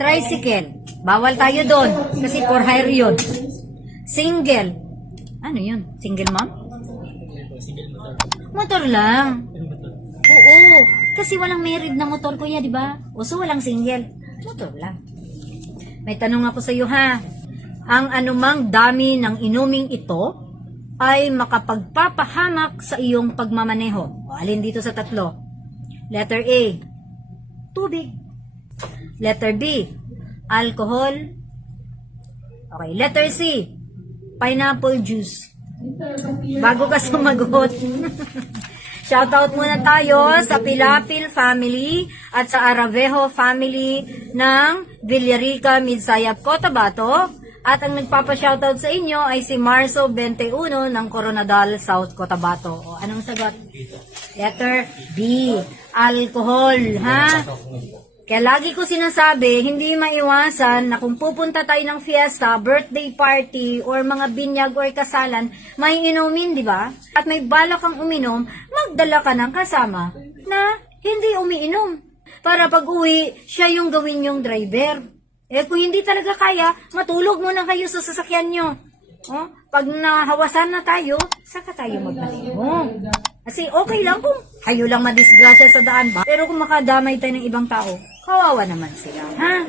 Tricycle. Bawal tayo doon. Kasi for hire yun. Single. Ano yun? Single mom? Motor lang. Oo. Kasi walang married na motor kuya, di ba? O so walang single. Motor lang. May tanong ako sa iyo ha. Ang anumang dami ng inuming ito ay makapagpapahamak sa iyong pagmamaneho. O alin dito sa tatlo? Letter A. Tubig. Letter B. Alcohol. Okay. Letter C. Pineapple juice. Bago ka sumagot. Shoutout muna tayo sa Pilapil family at sa Aravejo family ng Villarica, Midsayap, Cotabato. At ang nagpapa-shoutout sa inyo ay si Marso 21 ng Coronadal, South Cotabato. O, anong sagot? Letter B. Alcohol, ha? Kaya lagi ko sinasabi, hindi maiwasan na kung pupunta tayo ng fiesta, birthday party, or mga binyag or kasalan, may inumin, di ba? At may balak kang uminom, magdala ka ng kasama na hindi umiinom. Para pag uwi, siya yung gawin yung driver. Eh kung hindi talaga kaya, matulog muna kayo sa sasakyan nyo. Oh, pag nahawasan na tayo, saka tayo magmaneho. Kasi okay lang kung kayo lang madisgrasya sa daan ba? Pero kung makadamay tayo ng ibang tao, kawawa naman sila, ha?